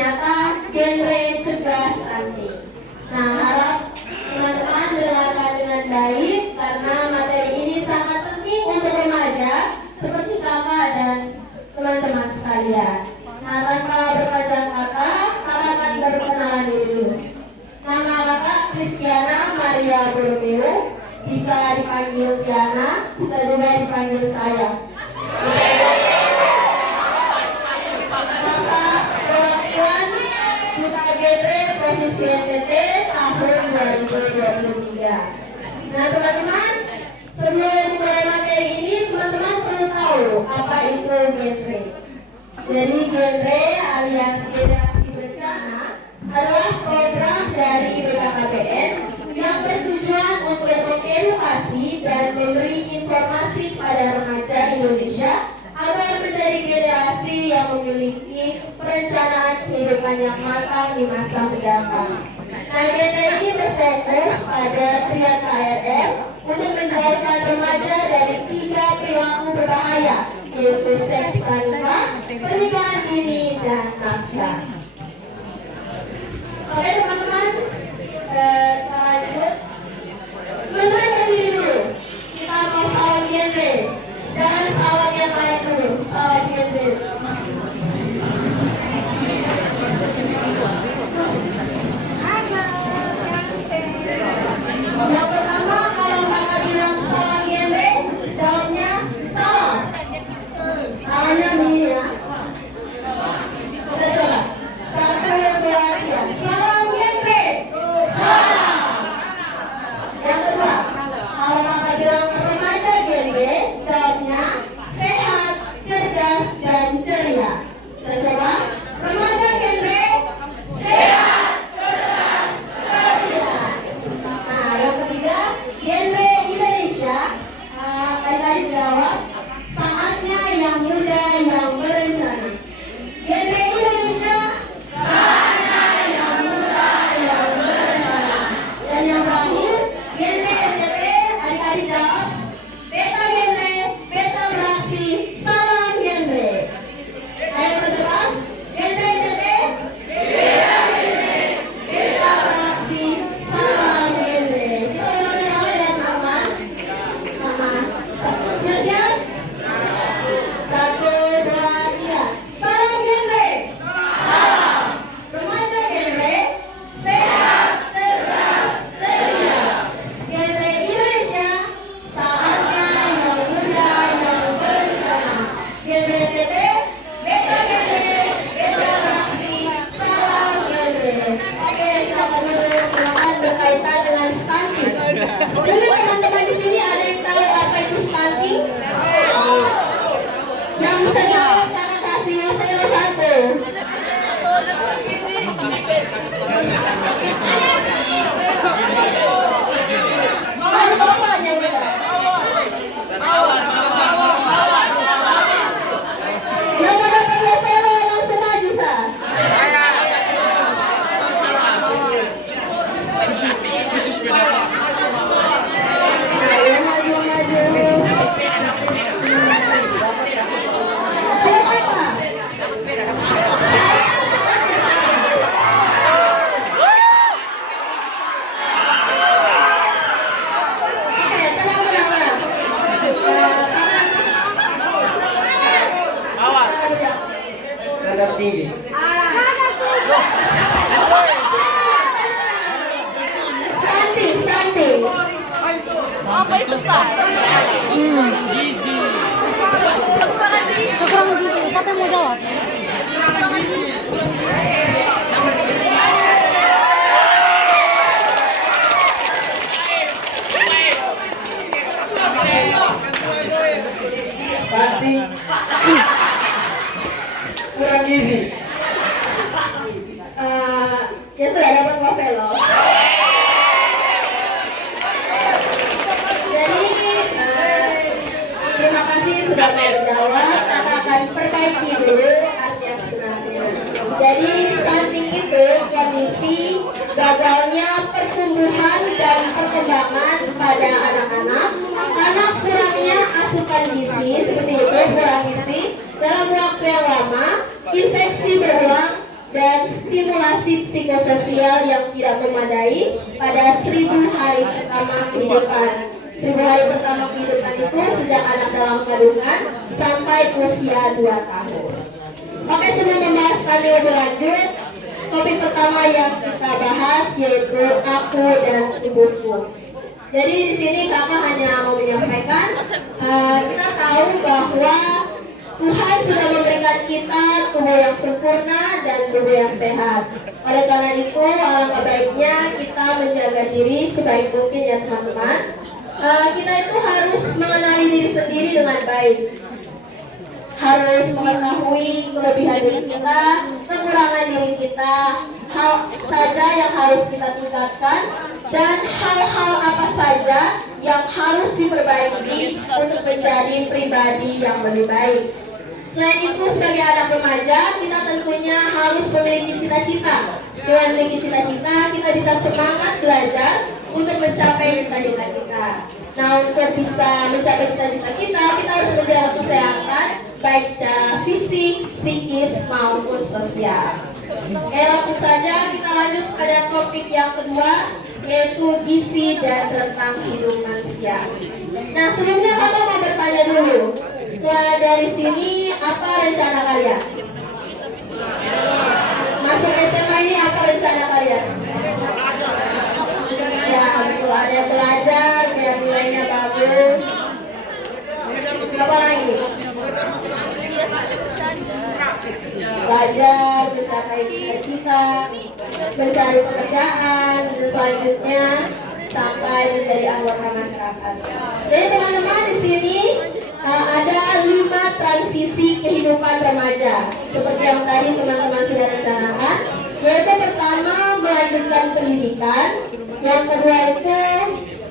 nyata genre cerdas stunting. Nah, harap teman-teman dengarkan dengan baik karena materi ini sangat penting untuk remaja seperti kakak dan teman-teman sekalian. Nah, tanpa berpanjang kata, kakak akan berkenalan diri dulu. Nama kakak Kristiana Maria Borromeo, bisa dipanggil Tiana, bisa juga dipanggil saya. Kakak perwakilan Duta Genre Provinsi NTT tahun 2023. Nah teman-teman, sebelum mulai materi ini, teman-teman perlu tahu apa itu genre. Jadi genre alias generasi berencana adalah program dari BKKBN yang bertujuan untuk mengedukasi dan memberi informasi pada remaja Indonesia agar menjadi generasi yang memiliki perencanaan kehidupan yang matang di masa mendatang. Nah, genre ini berfokus pada triad KRM untuk menjauhkan remaja dari 3 perilaku berbahaya, yaitu seks pranikah, pernikahan dini, dan nafsa. Oke teman-teman, kita lanjut. Teman-teman berdiri dulu. Kita mau salam genre. Jangan salam yang lain dulu. Salam genre. Yang pertama, kalau kakak bilang salam genre, jawabnya salam. Tangannya begini ya. Kita coba. 1, 2, 3. Salam genre. Salam. Yang kedua, kalau kakak bilang remaja genre, jawabnya sehat, cerdas, dan ceria. Kita coba. Remaja genre. Sehat, cerdas, ceria. Nah, yang ketiga, genre Indonesia. Adik-adik jawab, saatnya yang muda yang berencana. Genre Indonesia, saatnya yang muda yang berencana. Dan yang terakhir, genre NTT, adik-adik jawab, beta genre, beta beraksi, salam genre. Ayo kita coba, genre NTT, beta genre, beta beraksi, salam genre. Kita ulangi lagi ya teman-teman. Siap-siap? 1, 2, 3. Salam genre. Salam. Remaja genre. Sehat, cerdas, ceria. Genre Indonesia. Saatnya yang muda yang berencana. Genre NTT. Beta genre. Beta beraksi. Salam genre. Oke, silakan dulu silakan berkaitan dengan stunting. Mungkin teman-teman di sini ada yang tahu apa itu stunting? Yang bisa jawab jangan kasih saya satu. Kalau bapaknya udah. Yang mau dapat level langsung maju sa. Ayo maju. Standar tinggi. Stunting. Apa itu star? Gizi. Kekurangan gizi. Siapa yang mau jawab? Stunting. Kurang gizi. Ya sudah dapat Wavelo. Jadi terima kasih sudah menjawab. Kita akan perbaiki dulu arti yang sebenarnya. Jadi stunting itu kondisi gagalnya pertumbuhan dan perkembangan pada anak-anak karena kurangnya asupan gizi seperti itu, kurang gizi dalam waktu yang lama, infeksi berulang, dan stimulasi psikososial yang tidak memadai pada 1000 hari pertama kehidupan. 1000 hari pertama kehidupan itu sejak anak dalam kandungan sampai usia 2 tahun. Oke, sebelum membahas lebih lanjut, topik pertama yang kita bahas yaitu aku dan ibuku. Jadi di sini kakak hanya mau menyampaikan, kita tahu bahwa Tuhan sudah memberikan kita tubuh yang sempurna dan tubuh yang sehat. Oleh karena itu, alangkah baiknya kita menjaga diri sebaik mungkin ya teman-teman. Kita itu harus mengenali diri sendiri dengan baik. Harus mengetahui kelebihan diri kita, kekurangan diri kita, hal saja yang harus kita tingkatkan, dan hal-hal apa saja yang harus diperbaiki untuk menjadi pribadi yang lebih baik. Selain itu, sebagai anak remaja, kita tentunya harus memiliki cita-cita. Dengan memiliki cita-cita, kita bisa semangat belajar untuk mencapai cita-cita kita. Nah, untuk bisa mencapai cita-cita kita harus menjaga kesehatan, baik secara fisik, psikis, maupun sosial. Oke, langsung saja kita lanjut pada topik yang kedua, yaitu gizi dan rentang hidup manusia. Nah, sebelumnya kakak mau bertanya dulu, setelah dari sini apa rencana kalian? Masuk SMA ini apa rencana kalian? Ya, betul, ada belajar biar nilainya bagus. Apa lagi? Belajar, mencapai cita-cita, mencari pekerjaan, dan selanjutnya sampai menjadi anggota masyarakat. Jadi teman-teman, di sini ada 5 transisi kehidupan remaja. Seperti yang tadi teman-teman sudah rencanakan, yaitu pertama melanjutkan pendidikan, yang kedua itu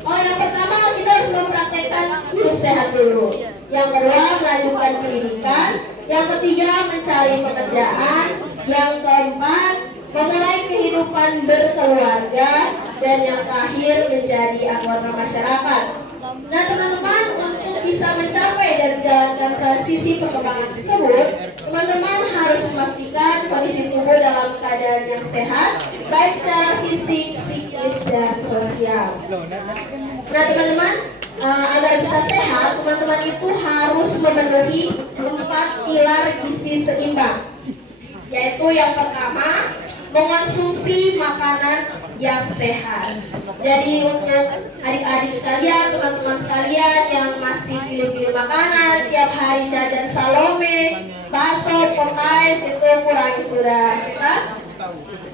yang pertama kita harus mempraktekkan hidup sehat dulu. Yang kedua melanjutkan pendidikan, yang ketiga mencari pekerjaan, yang keempat memulai kehidupan berkeluarga, dan yang terakhir menjadi anggota masyarakat. Nah teman-teman, untuk bisa mencapai dan menjalankan transisi perkembangan tersebut, teman-teman harus memastikan kondisi tubuh dalam keadaan yang sehat, baik secara fisik, psikis, dan sosial. Nah teman-teman, agar bisa sehat, teman-teman itu harus memenuhi 4 pilar gizi seimbang, yaitu yang pertama, mengonsumsi makanan yang sehat. Jadi untuk adik-adik sekalian, teman-teman sekalian yang masih pilih-pilih makanan, tiap hari jajan Salome, bakso, Popeyes, itu kurangi sudah. Kita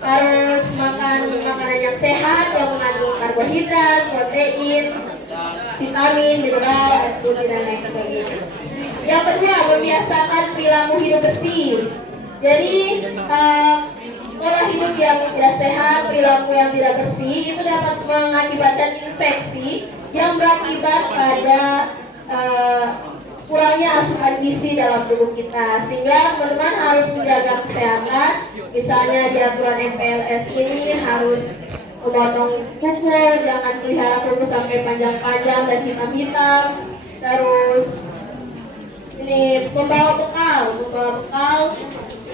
harus makan makanan yang sehat, yang mengandung karbohidrat, protein, vitamin, mineral, dan lain sebagainya. Yang kedua, membiasakan perilaku hidup bersih. Jadi pola hidup yang tidak sehat, perilaku yang tidak bersih itu dapat mengakibatkan infeksi yang berakibat pada kurangnya asupan gizi dalam tubuh kita. Sehingga teman-teman harus menjaga kesehatan. Misalnya di aturan MPLS ini harus memotong kuku, jangan pelihara kuku sampai panjang-panjang dan hitam-hitam. Terus ini membawa bekal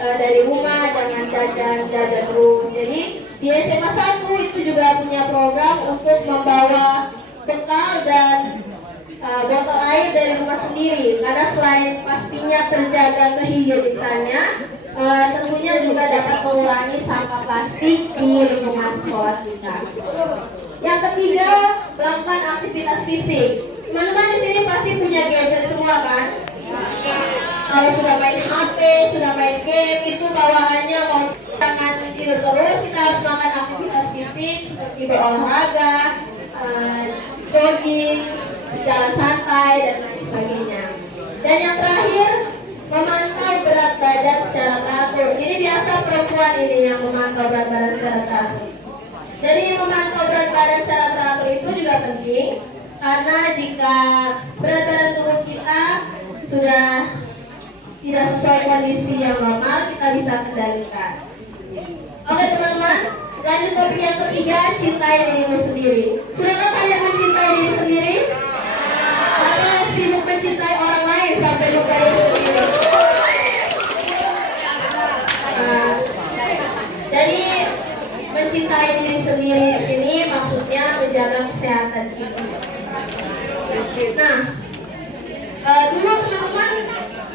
dari rumah, jangan jajan terus. Jadi di SMA 1 itu juga punya program untuk membawa bekal dan botol air dari rumah sendiri, karena selain pastinya terjaga kehigienisannya, tentunya juga dapat mengurangi sampah plastik di lingkungan sekolah kita. Yang ketiga, melakukan aktivitas fisik. Teman-teman di sini pasti punya gadget semua kan? Kalau sudah main HP, sudah main game, itu bawaannya mau jangan tidur terus. Kita harus melakukan aktivitas fisik seperti berolahraga, jogging, jalan santai, dan lain sebagainya. Dan yang terakhir, memantau berat badan secara teratur. Ini biasa perempuan ini yang memantau berat badan secara teratur. Jadi memantau berat badan secara teratur itu juga penting, karena jika berat badan tubuh kita sudah tidak sesuai kondisi yang normal, kita bisa kendalikan. Oke teman-teman, lanjut topik yang ketiga, cintai dirimu sendiri. Sudahkah kalian mencintai diri sendiri? Atau sibuk mencintai orang lain sampai lupa diri sendiri? Jadi sendiri di sini maksudnya menjaga kesehatan kita. Nah, dulu teman-teman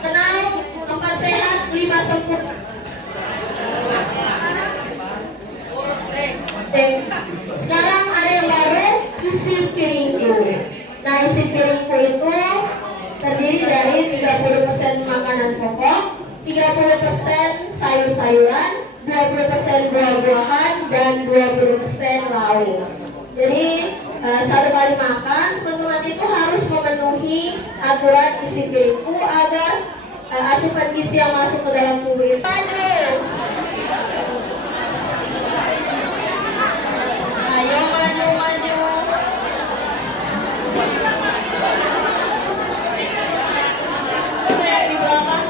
kenal 4 sehat 5 sempurna. Sekarang ada yang baru, isi piringku. Nah, isi piringku itu terdiri dari 30% makanan pokok, 30% sayur-sayuran, 20% buah-buahan, dan 20% lauk. Jadi satu kali makan, teman-teman itu harus memenuhi aturan isi piringku agar asupan gizi yang masuk ke dalam tubuh itu. Ayo maju. Coba yang di belakang.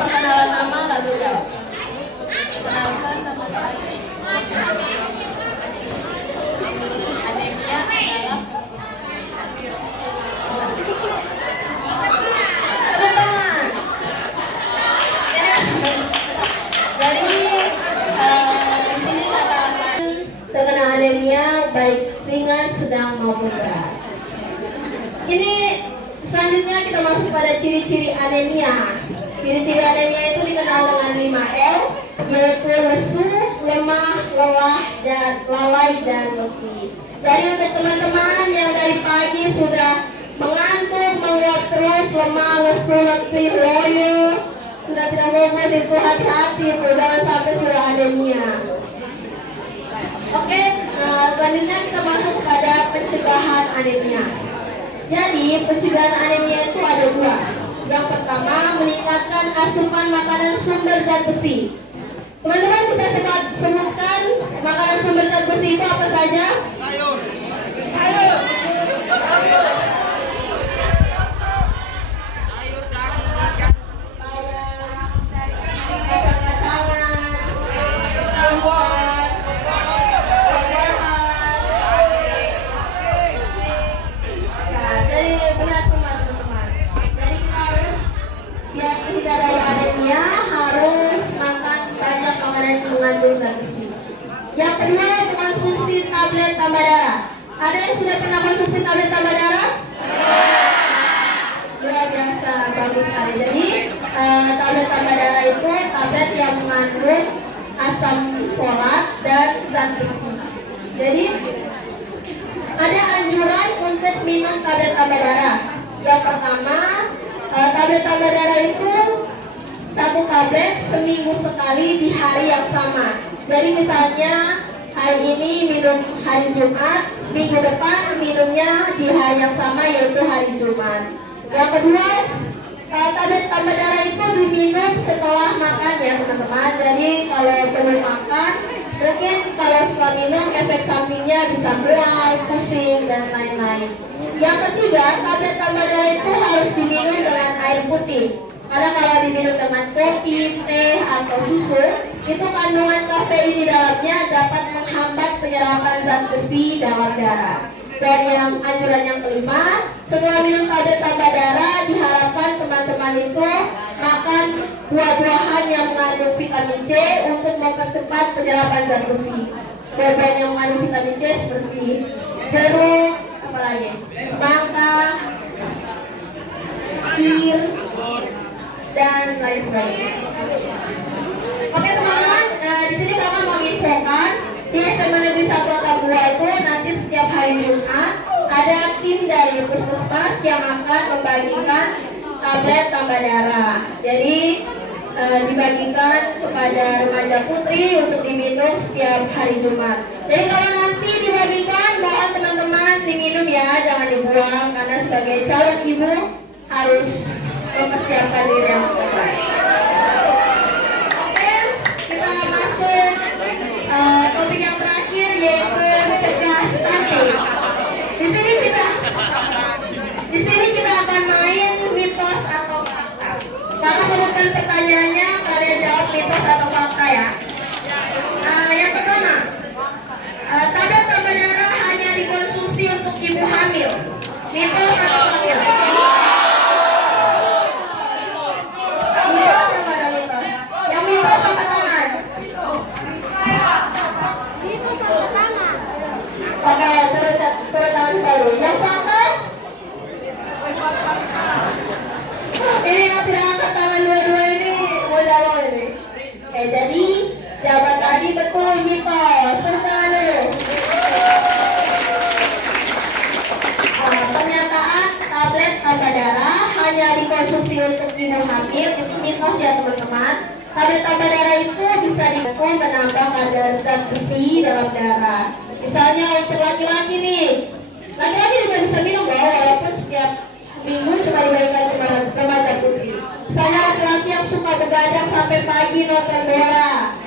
Perkenalan nama lalu jawab. Perkenalkan, nama saya anemia adalah Tepuk tangan. Jadi di sini katakan terkena anemia baik ringan, sedang maupun berat. Ini selanjutnya kita masuk pada ciri-ciri anemia. Ciri-ciri anemia itu dikenal dengan 5L, yaitu lesu, lemah, lelah, dan lalai dan letih. Jadi untuk teman-teman yang dari pagi sudah mengantuk, menguap terus, lemah, lesu, letih, loyo, sudah tidak fokus, itu hati-hati, jangan sampai sudah anemia. Oke, selanjutnya kita masuk pada pencegahan anemia. Jadi pencegahan anemia itu ada 2. Yang pertama, meningkatkan asupan makanan sumber zat besi. Teman-teman bisa sebutkan makanan sumber zat besi itu apa saja? Sayur. Daging, ikan, kacang-kacangan, buah-buahan, jadi benar semua teman-teman. Jadi kita harus biar tidak ada anemia harus makan banyak makanan yang mengandung zat besi. Yang kedua, mengonsumsi tablet tambah darah. Ada yang sudah pernah konsumsi tablet tambah darah? Luar biasa, bagus sekali. Jadi tablet tambah darah itu tablet yang mengandung asam folat dan zat besi. Jadi ada anjuran untuk minum tablet tambah darah. Yang pertama, tablet tambah darah itu 1 tablet seminggu sekali di hari yang sama. Jadi misalnya hari ini minum hari Jumat, minggu depan minumnya di hari yang sama yaitu hari Jumat. Yang kedua, tablet tambah darah itu diminum setelah makan ya teman-teman. Jadi kalau belum makan, mungkin kalau setelah minum efek sampingnya bisa mual, pusing, dan lain-lain. Yang ketiga, tablet tambah darah itu harus diminum dengan air putih. Karena kalau diminum dengan kopi, teh, atau susu, itu kandungan kafein di dalamnya dapat menghambat penyerapan zat besi dalam darah. Dan yang anjuran yang kelima, setelah minum tablet tambah darah, diharapkan teman-teman itu makan buah-buahan yang mengandung vitamin C untuk mempercepat penyerapan zat besi. Buah-buahan yang mengandung vitamin C seperti jeruk, apalagi semangka, pir, dan lain sebagainya. Oke teman-teman, di sini kakak mau infokan di SMA Negeri 1 Atambua itu nanti setiap hari Jumat ada tim dari Puskesmas yang akan membagikan tablet tambah darah. Jadi dibagikan kepada remaja putri untuk diminum setiap hari Jumat. Jadi kalau nanti dibagikan, mohon teman-teman diminum ya, jangan dibuang karena sebagai calon ibu harus mempersiapkan diri yang terbaik. Oke, kita masuk topik yang terakhir yaitu cegah stunting. Di sini kita akan main mitos atau fakta. Kakak sebutkan pertanyaannya, kalian jawab mitos atau fakta ya. ya teman-teman. Tablet tambah darah itu bisa digunakan menambah kadar zat besi dalam darah. Misalnya untuk laki-laki nih, laki-laki juga bisa minum loh, walaupun setiap minggu cuma diberikan kepada remaja putri. Misalnya laki-laki yang suka begadang sampai pagi nonton bola,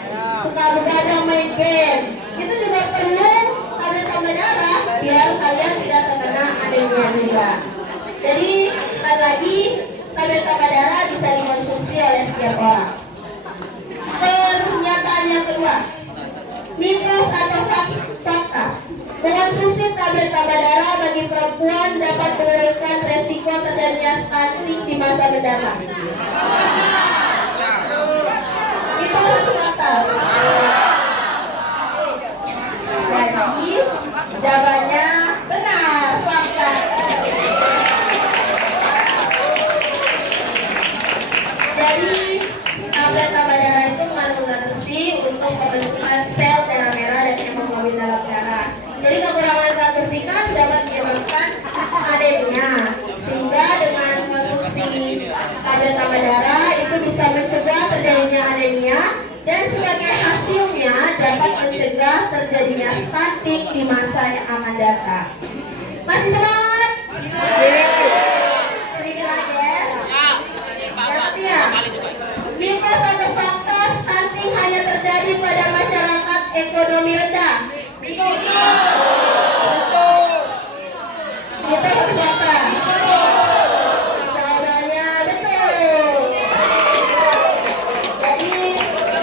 suka begadang main game, itu juga perlu tablet tambah darah biar kalian tidak terkena anemia juga. Jadi sekali lagi tablet tambah darah bisa dikonsumsi oleh setiap orang. Pernyataan yang kedua, mitos atau fakta. Mengonsumsi tablet tambah darah bagi perempuan dapat menurunkan resiko terjadinya stunting di masa mendatang. Mitos atau fakta? Jadi jawabannya benar, fakta. Jadi tablet tambah darah itu mengandung zat besi untuk pembentukan sel darah merah dan hemoglobin dalam darah. Jadi kekurangan zat besi kan dapat menyebabkan anemia, sehingga dengan konsumsi tablet tambah darah itu bisa mencegah terjadinya anemia dan sebagai hasilnya dapat mencegah terjadinya stunting di masa yang akan datang. Masih semangat? Sedikit lagi ya. Yang ketiga, mitos atau fakta stunting hanya terjadi pada masyarakat ekonomi rendah. Mitos atau fakta? Jawabannya betul. Jadi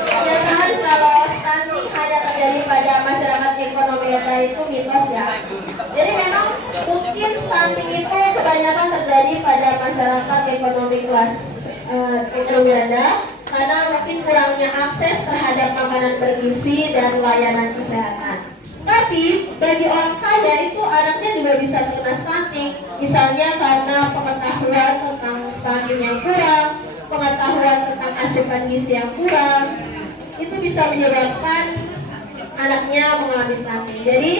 kenyataan kalau stunting hanya terjadi pada masyarakat ekonomi rendah itu mitos ya. Jadi memang mungkin stunting itu kebanyakan terjadi pada masyarakat ekonomi kelas ekonomi rendah karena mungkin kurangnya akses terhadap makanan bergizi dan layanan kesehatan. Tapi bagi orang kaya itu anaknya juga bisa terkena stunting, misalnya karena pengetahuan tentang stunting yang kurang, pengetahuan tentang asupan gizi yang kurang, itu bisa menyebabkan anaknya mengalami stunting. Jadi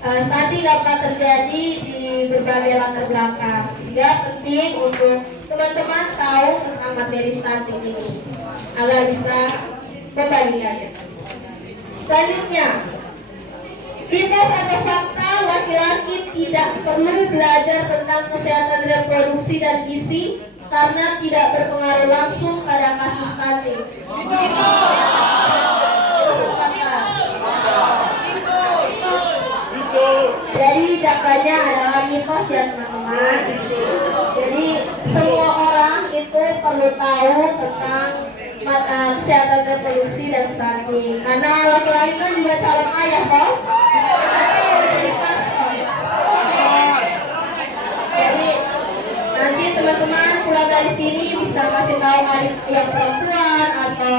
stunting dapat terjadi di berbagai latar belakang, sehingga penting untuk teman-teman tahu tentang materi stunting ini agar bisa membandingkannya. Selanjutnya, mitos atau fakta laki-laki tidak perlu belajar tentang kesehatan reproduksi dan gizi karena tidak berpengaruh langsung pada kasus stunting. Jadi jawabannya adalah mitos ya teman-teman. Jadi semua orang itu perlu tahu tentang kesehatan reproduksi dan stunting. Karena laki-laki kan juga calon ayah kok. Jadi pastor. Jadi nanti teman-teman pulang dari sini bisa kasih tahu adik yang perempuan atau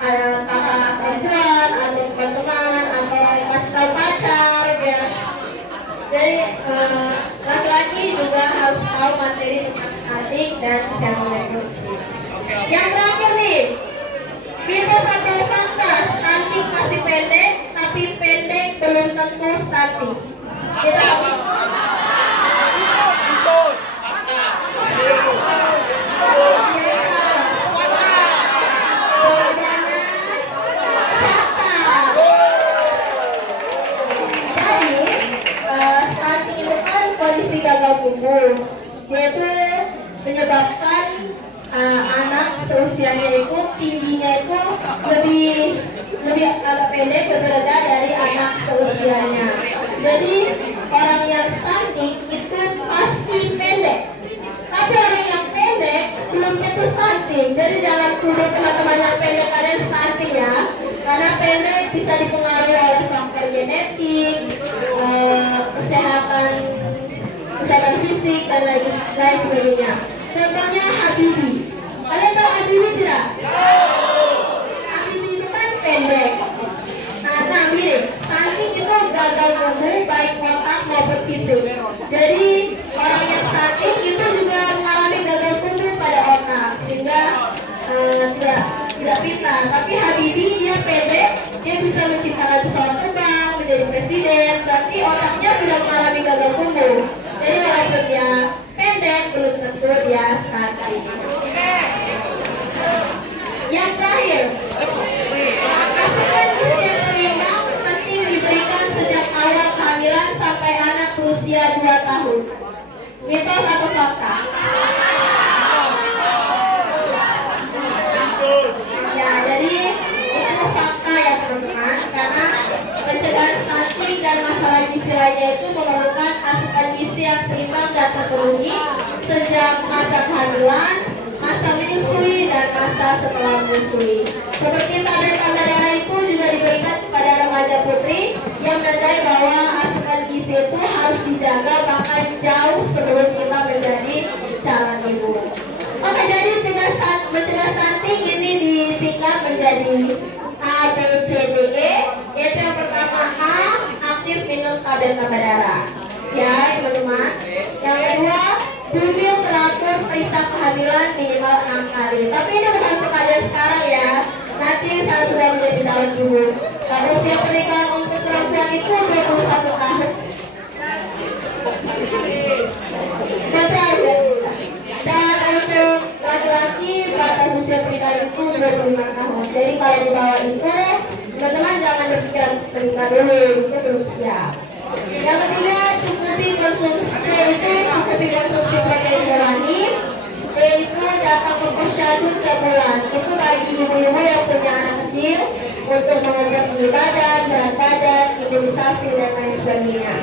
kakak perempuan atau teman-teman atau kasih tahu pacar ya. Jadi laki-laki juga harus tahu materi tentang stunting dan kesehatan reproduksi. Yang terakhir nih, mitos atau fakta stunting masih pendek, tapi pendek belum tentu stunting. Kita kondisi gagal tumbuh, yaitu menyebabkan anak seusianya itu tingginya itu lebih agak pendek berbeda dari anak seusianya. Jadi orang yang stunting itu pasti pendek, tapi orang yang pendek belum tentu stunting. Jadi jangan tuduh teman-teman yang pendek kalian stunting ya, karena pendek bisa dipengaruhi oleh faktor genetik, kesehatan fisik dan lain sebagainya. Contohnya Habibie. Kalian tahu Habibie tidak? Habibie itu kan pendek. Nah mirip. Stunting itu gagal tumbuh baik otak maupun fisik. Jadi orang yang stunting itu juga mengalami gagal tumbuh pada otak sehingga tidak pintar. Tapi Habibie dia pendek, dia bisa menciptakan pesawat terbang, menjadi presiden. Berarti otaknya tidak mengalami gagal tumbuh. Jadi walaupun dia pendek belum tentu dia stunting. Yang terakhir, asupan gizi yang seimbang penting diberikan sejak awal kehamilan sampai anak berusia 2 tahun. Mitos atau fakta? Ya, jadi itu fakta ya teman-teman, karena pencegahan stunting dan masalah gizi lainnya itu memerlukan asupan gizi yang seimbang dan terpenuhi sejak masa kehamilan, masa menyusui, dan masa setelah menyusui. Seperti tablet-tablet darah itu juga diberikan kepada remaja putri yang menandai bahwa asupan gizi itu harus dijaga bahkan jauh sebelum kita menjadi calon ibu. Oke, jadi mencegah stunting ini disingkat menjadi A, B, C, D, E. Yaitu yang pertama A, aktif minum tablet-tablet darah. Ya, teman-teman. Yang kedua, hamil teratur periksa kehamilan minimal 6 kali. Tapi ini bukan untuk kalian sekarang ya. Nanti saya sudah menjadi calon ibu. Nah, usia pernikahan untuk perempuan itu 21 tahun. Dan terakhir, dan untuk laki-laki batas usia pernikahan itu 25 tahun. Jadi kalau di bawah itu, teman-teman jangan berpikiran menikah dulu, itu belum siap. Yang ketiga, cukupi konsumsi protein hewani. D itu dapat memposyandu tiap bulan. Itu bagi ibu-ibu yang punya anak kecil untuk mengukur tinggi badan, berat badan, imunisasi dan lain sebagainya.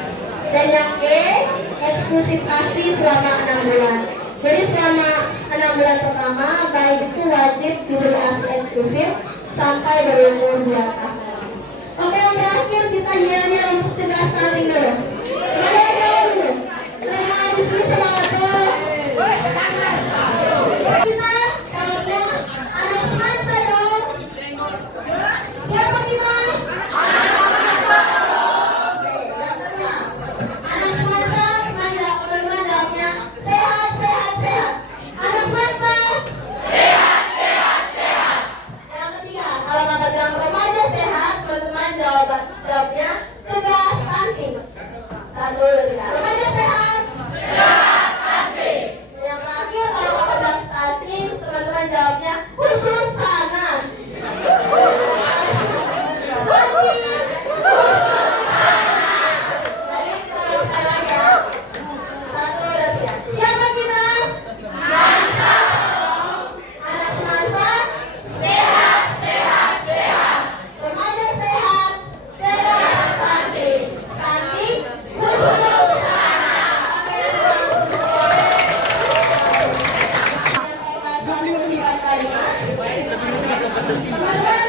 Dan yang E, eksklusif ASI selama 6 bulan. Jadi selama 6 bulan pertama, bayi itu wajib diberi ASI eksklusif sampai berumur 2 tahun. Oke, yang terakhir kita yel-yel untuk cegah stunting dulu. Gimana ya kawan dulu? Sudah mau habis ini semangat tuh. Kita jawabnya anak semasa dong. Siapa kita? Anak semasa, teman-teman jawabnya sehat, sehat, sehat. Anak semasa. Sehat, sehat, sehat. Yang ketiga, kalau kakak bilang remaja sehat, teman-teman jawabnya cegah stunting. 1, 2, 3. Remaja sehat. Cegah stunting. Yang terakhir, kalau kakak bilang stunting, teman-teman jawabnya khusus sana. Stunting khusus sana. Jadi kita ulang sekali lagi ya. 1, 2, 3. Siapa kita? Semansa. Anak semansa. Sehat, sehat, sehat. Remaja sehat. Cegah stunting. Stunting khusus sana. Oke, teman-teman. Teman-teman